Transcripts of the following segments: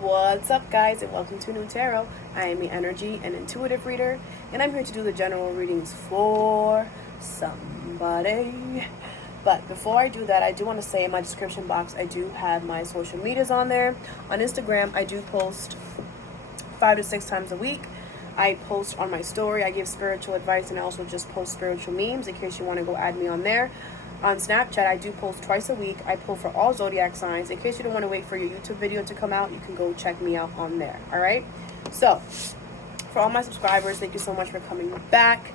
What's up, guys, and welcome to New Tarot. I am the energy and intuitive reader, and I'm here to do the general readings for somebody. But before I do that, I do want to say in my description box, I do have my social medias on there. On Instagram, I do post 5 to 6 times a week. I post on my story. I give spiritual advice, and I also just post spiritual memes in case you want to go add me on there. On Snapchat, I do post twice a week. I post for all zodiac signs. In case you don't want to wait for your YouTube video to come out, you can go check me out on there. All right? So, for all my subscribers, thank you so much for coming back.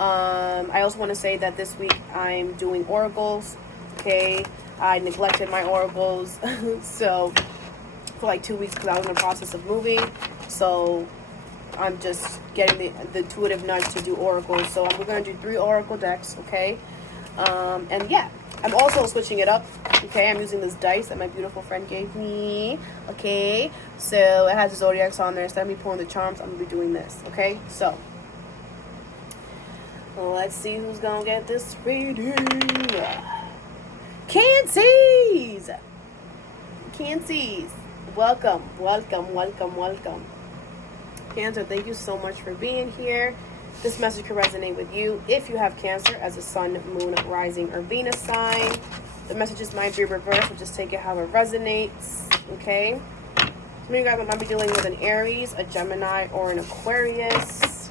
I also want to say that this week I'm doing oracles. Okay? I neglected my oracles. So, for like 2 weeks because I was in the process of moving. So, I'm just getting the intuitive nudge to do oracles. So, we're going to do 3 oracle decks. Okay? And yeah, I'm also switching it up. Okay, I'm using this dice that my beautiful friend gave me. Okay, so it has the zodiacs on there. Instead of me pulling the charms, I'm gonna be doing this. Okay, so let's see who's gonna get this reading. Cancies, welcome. Cancer, thank you so much for being here. This message could resonate with you if you have Cancer as a sun, moon, rising, or Venus sign. The messages might be reversed, so just take it how it resonates, okay? Some of you guys might be dealing with an Aries, a Gemini, or an Aquarius.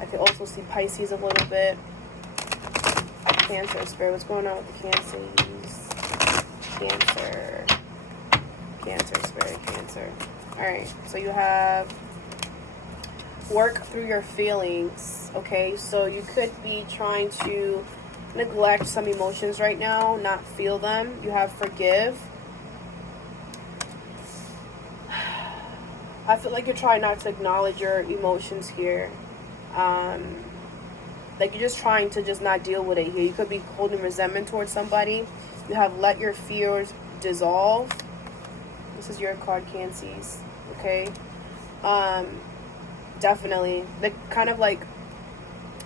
I could also see Pisces a little bit. Cancer, Spirit, what's going on with the Cancers? Cancer, Spirit, Cancer. All right, so you have work through your feelings. Okay, so you could be trying to neglect some emotions right now, not feel them. You have forgive. I feel like you're trying not to acknowledge your emotions here. Like you're just trying to just not deal with it here. You could be holding resentment towards somebody. You have let your fears dissolve. This is your card, Cancies. Okay. Definitely. They kind of like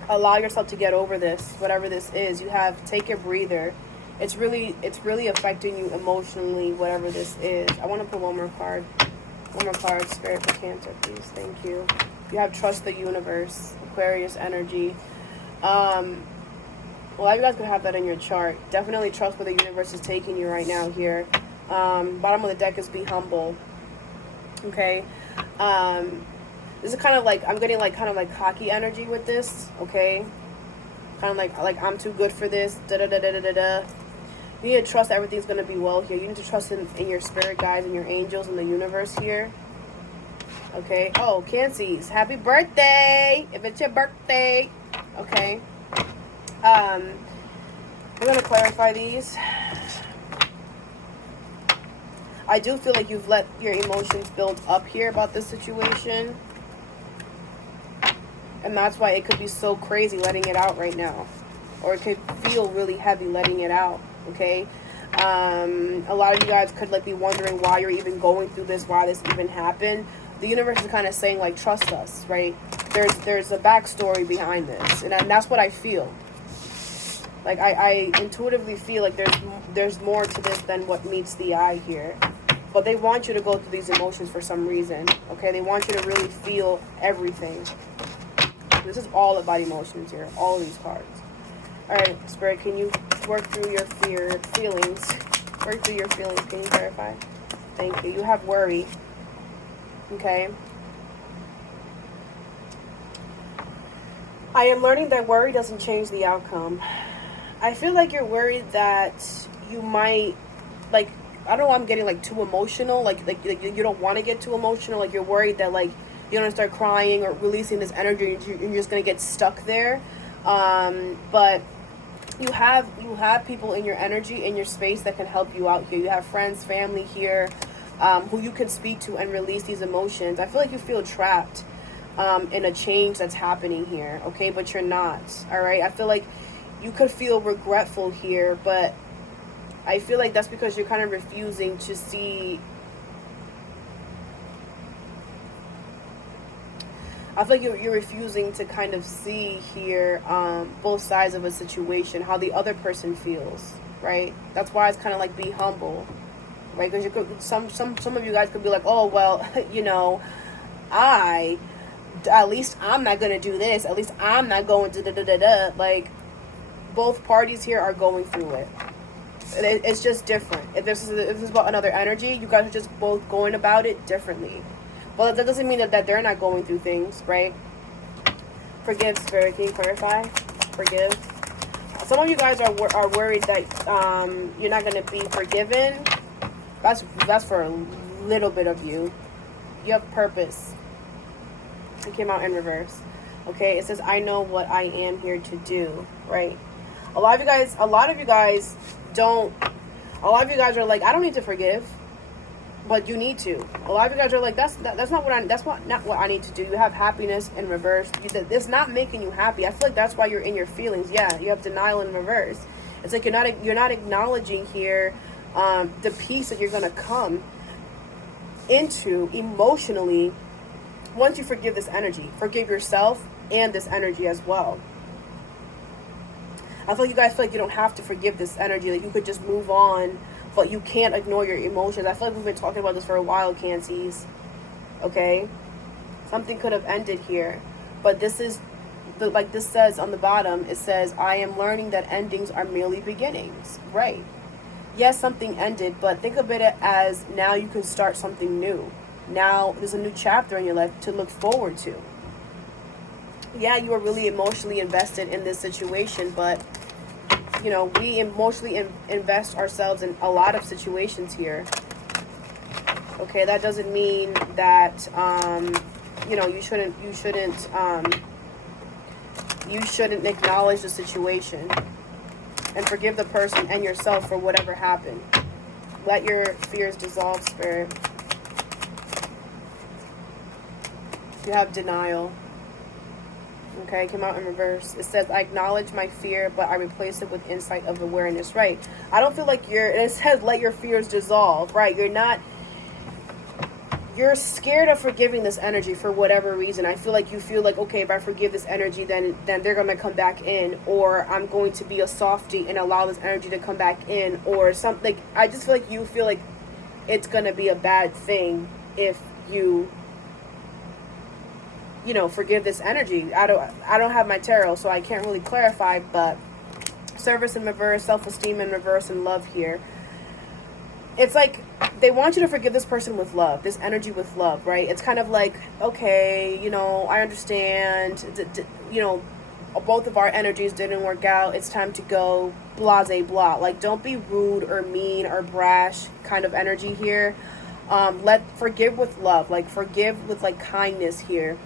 allow yourself to get over this, whatever this is. You have take a breather. It's really affecting you emotionally, whatever this is. I want to put one more card. Spirit for Cancer, please. Thank you. You have trust the universe, Aquarius energy. Well, you guys could have that in your chart. Definitely trust where the universe is taking you right now here. Bottom of the deck is be humble. Okay. This is kind of like, I'm getting like kind of like cocky energy with this, okay? Kind of like I'm too good for this, da-da-da-da-da-da. You need to trust that everything's going to be well here. You need to trust in your spirit guides and your angels and the universe here. Okay? Oh, Cancies, happy birthday! If it's your birthday. Okay? We're going to clarify these. I do feel like you've let your emotions build up here about this situation. And that's why it could be so crazy letting it out right now. Or it could feel really heavy letting it out, okay? A lot of you guys could like be wondering why you're even going through this, why this even happened. The universe is kind of saying like, trust us, right? There's a backstory behind this. And that's what I feel. Like I intuitively feel like there's more to this than what meets the eye here. But they want you to go through these emotions for some reason, okay? They want you to really feel everything. This is all about emotions here, all of these cards. All right, Spirit, can you work through your feelings? Work through your feelings. Can you clarify? Thank you. You have worry. Okay. I am learning that worry doesn't change the outcome. I feel like you're worried that you might, like, I don't know, I'm getting like too emotional. Like you don't want to get too emotional. Like you're worried that like you're gonna start crying or releasing this energy and you're just gonna get stuck there. But you have people in your energy, in your space that can help you out here. You have friends, family here, who you can speak to and release these emotions. I feel like you feel trapped in a change that's happening here, okay? But you're not, all right? I feel like you could feel regretful here, but I feel like that's because you're kind of refusing to see. I feel like you're refusing to kind of see here both sides of a situation, how the other person feels, right? That's why it's kind of like be humble, right? Because you could, some of you guys could be like, oh well, you know, at least I'm not gonna do this. At least I'm not going to da da da da. Like, both parties here are going through it. It's just different. If this is about another energy, you guys are just both going about it differently. But that doesn't mean that they're not going through things, right? Forgive, Spirit. Can you clarify? Forgive. Some of you guys are worried that you're not going to be forgiven. That's for a little bit of you. You have purpose. It came out in reverse. Okay, it says, I know what I am here to do, right? A lot of you guys are like, I don't need to forgive, but you need to. A lot of you guys are like, that's not what I need to do. You have happiness in reverse. It's not making you happy. I feel like that's why you're in your feelings. Yeah, you have denial in reverse. It's like you're not acknowledging here the peace that you're gonna come into emotionally once you forgive this energy. Forgive yourself and this energy as well. I feel like you guys feel like you don't have to forgive this energy, that you could just move on, but you can't ignore your emotions. I feel like we've been talking about this for a while, Cancies. Okay? Something could have ended here. But this is, like this says on the bottom, it says, I am learning that endings are merely beginnings. Right. Yes, something ended, but think of it as now you can start something new. Now there's a new chapter in your life to look forward to. Yeah, you are really emotionally invested in this situation, but you know, we emotionally invest ourselves in a lot of situations here. Okay, that doesn't mean that you know, you shouldn't acknowledge the situation and forgive the person and yourself for whatever happened. Let your fears dissolve, Spirit. You have denial. Okay, came out in reverse. It says, I acknowledge my fear, but I replace it with insight of awareness. Right. I don't feel like it says, let your fears dissolve. Right. You're scared of forgiving this energy for whatever reason. I feel like you feel like, okay, if I forgive this energy, then they're going to come back in, or I'm going to be a softie and allow this energy to come back in, or something. I just feel like you feel like it's going to be a bad thing if you know, forgive this energy. I don't have my tarot, so I can't really clarify, but service in reverse, self-esteem in reverse, and love here. It's like they want you to forgive this person with love, this energy with love, right? It's kind of like, okay, you know, I understand, you know, both of our energies didn't work out. It's time to go, blase blah. Like, don't be rude or mean or brash kind of energy here. Forgive with love, like forgive with like kindness here.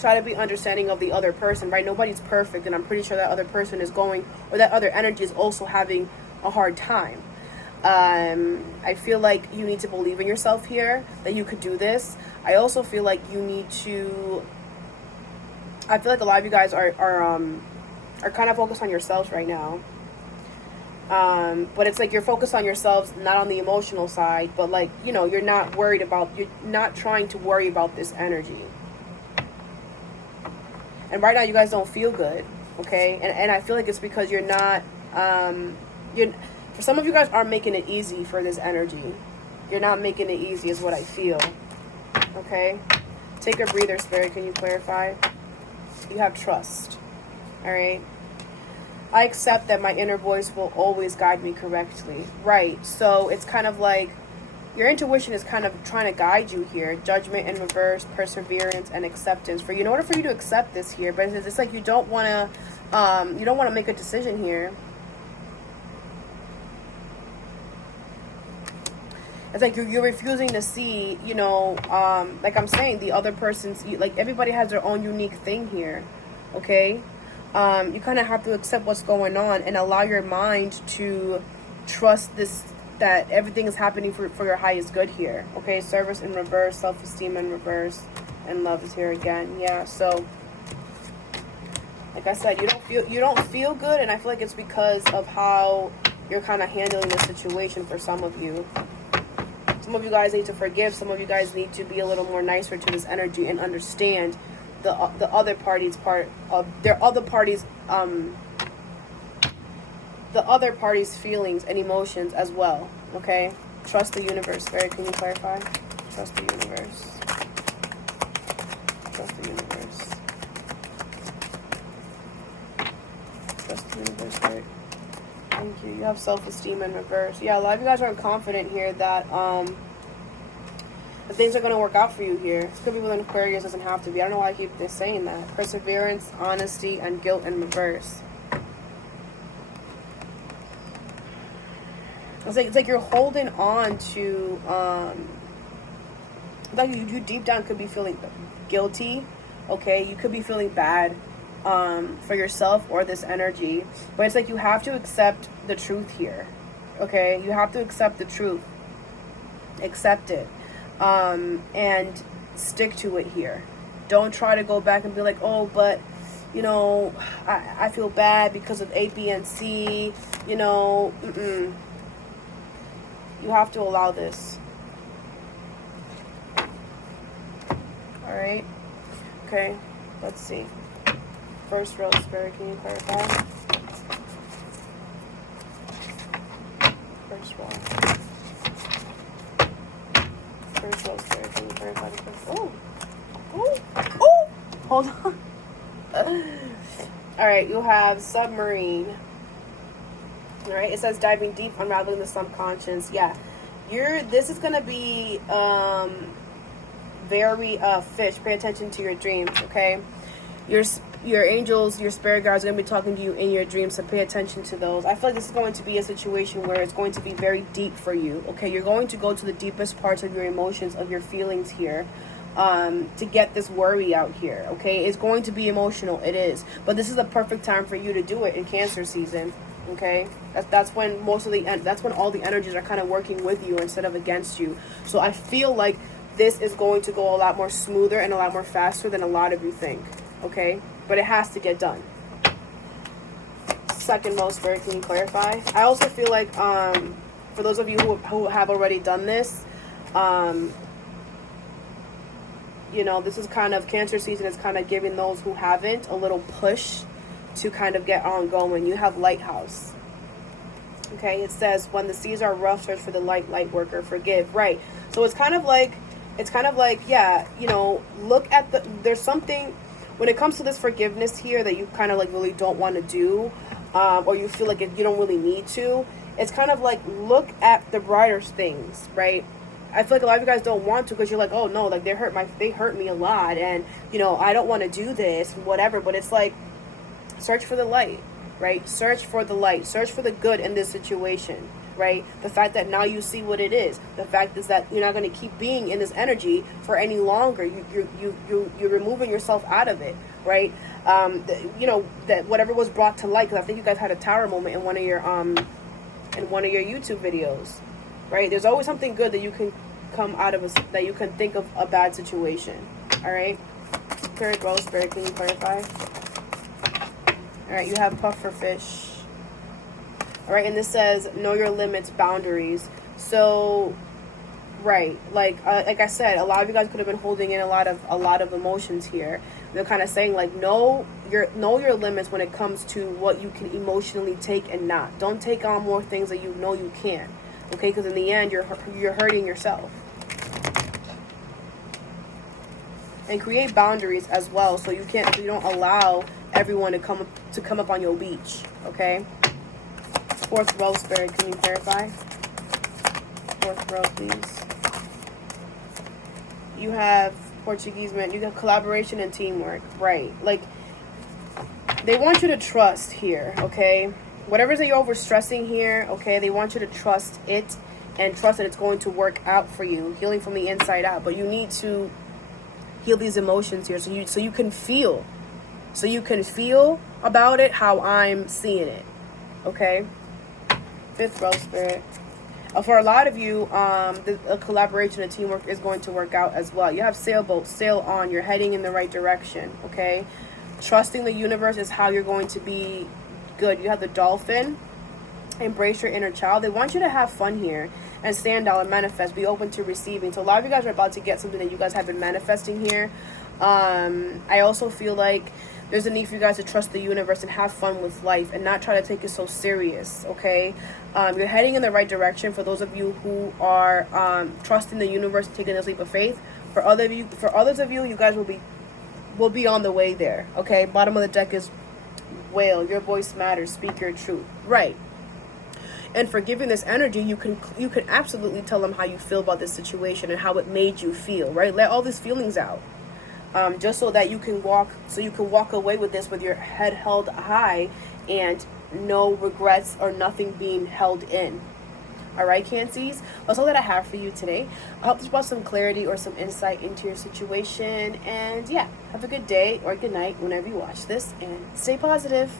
Try to be understanding of the other person, right? Nobody's perfect, and I'm pretty sure that other person is going, or that other energy is also having a hard time. I feel like you need to believe in yourself here, that you could do this. I also feel like you need to, I feel like a lot of you guys are kind of focused on yourselves right now. But it's like you're focused on yourselves, not on the emotional side, but like, you know, you're not trying to worry about this energy. And right now you guys don't feel good, okay? And I feel like it's because you're not, for some of you guys aren't making it easy for this energy. You're not making it easy is what I feel, okay? Take a breather, Spirit. Can you clarify? You have trust, all right? I accept that my inner voice will always guide me correctly. Right, so it's kind of like your intuition is kind of trying to guide you here. Judgment in reverse, perseverance, and acceptance. In order for you to accept this here, but it's like you don't want to make a decision here. It's like you're refusing to see, you know, like I'm saying, the other person's, like everybody has their own unique thing here, okay? You kind of have to accept what's going on and allow your mind to trust this, that everything is happening for your highest good here, okay? Service in reverse, self-esteem in reverse, and love is here again. Yeah, so like I said, you don't feel good, and I feel like it's because of how you're kind of handling the situation for some of you. Some of you guys need to forgive. Some of you guys need to be a little more nicer to this energy and understand the other party's feelings and emotions as well, okay? Trust the universe, Spirit. Can you clarify? Trust the universe. Trust the universe. Trust the universe, Spirit. Thank you. You have self-esteem in reverse. Yeah, a lot of you guys aren't confident here that things are going to work out for you here. It could be with an Aquarius, doesn't have to be. I don't know why I keep saying that. Perseverance, honesty, and guilt in reverse. It's like you're holding on to, like you deep down could be feeling guilty, okay? You could be feeling bad for yourself or this energy. But it's like you have to accept the truth here, okay? You have to accept the truth. Accept it. And stick to it here. Don't try to go back and be like, oh, but, you know, I feel bad because of A, B, and C, you know, You have to allow this. Alright? Okay, let's see. First row, Spirit, can you clarify? First row. First row, Spirit, can you clarify the first? Oh! Oh! Oh! Hold on. Alright, you have submarine. Alright, it says diving deep, unraveling the subconscious. Yeah. This is gonna be very fish. Pay attention to your dreams, okay? Your angels, your spirit guides are gonna be talking to you in your dreams, so pay attention to those. I feel like this is going to be a situation where it's going to be very deep for you, okay? You're going to go to the deepest parts of your emotions, of your feelings here, to get this worry out here, okay? It's going to be emotional, it is, but this is the perfect time for you to do it in Cancer season. Okay, that's when that's when all the energies are kind of working with you instead of against you. So I feel like this is going to go a lot more smoother and a lot more faster than a lot of you think. Okay, but it has to get done. Second most, Spirit, can you clarify? I also feel like for those of you who have already done this, you know, this is kind of Cancer season is kind of giving those who haven't a little push to kind of get on going. You have Lighthouse. Okay, it says when the seas are rough, search for the light worker, forgive. Right. So it's kind of like, yeah, you know, look at there's something when it comes to this forgiveness here that you kind of like really don't want to do, or you feel like you don't really need to. It's kind of like, look at the brighter things, right? I feel like a lot of you guys don't want to because you're like, oh no, like they hurt me a lot, and you know, I don't want to do this and whatever. But it's like, search for the light, right? Search for the light. Search for the good in this situation, right? The fact that now you see what it is. The fact is that you're not going to keep being in this energy for any longer. You're removing yourself out of it, right? You know, that whatever was brought to light. Because I think you guys had a tower moment in one of your YouTube videos, right? There's always something good that you can come out of that you can think of a bad situation. All right. Spirit, Rose, Spirit, can you clarify? Alright, you have puffer fish. Alright, and this says, know your limits, boundaries. So, right, like I said, a lot of you guys could have been holding in a lot of emotions here. They're kind of saying, like, know your limits when it comes to what you can emotionally take and not. Don't take on more things that you know you can't. Okay, because in the end, you're hurting yourself. And create boundaries as well, so you don't allow everyone to come up on your beach. Okay. Fourth row, Spirit, can you clarify? Fourth row, please. You have Portuguese man. You have collaboration and teamwork, right? Like they want you to trust here. Okay. Whatever that you're overstressing here, okay, they want you to trust it and trust that it's going to work out for you. Healing from the inside out, but you need to heal these emotions here, so you can feel. So you can feel about it how I'm seeing it. Okay? Fifth row, Spirit. For a lot of you, the collaboration and teamwork is going to work out as well. You have sailboat, sail on. You're heading in the right direction. Okay? Trusting the universe is how you're going to be good. You have the dolphin. Embrace your inner child. They want you to have fun here and stand out and manifest. Be open to receiving. So a lot of you guys are about to get something that you guys have been manifesting here. I also feel like there's a need for you guys to trust the universe and have fun with life and not try to take it so serious, okay? You're heading in the right direction for those of you who are trusting the universe and taking this leap of faith. For others of you, you guys will be on the way there, okay? Bottom of the deck is whale. Your voice matters. Speak your truth. Right. And for giving this energy, you can absolutely tell them how you feel about this situation and how it made you feel, right? Let all these feelings out. Just so that you can walk away with this with your head held high and no regrets or nothing being held in. All right, Cancies? That's all that I have for you today. I hope this brought some clarity or some insight into your situation. And yeah, have a good day or good night whenever you watch this, and stay positive.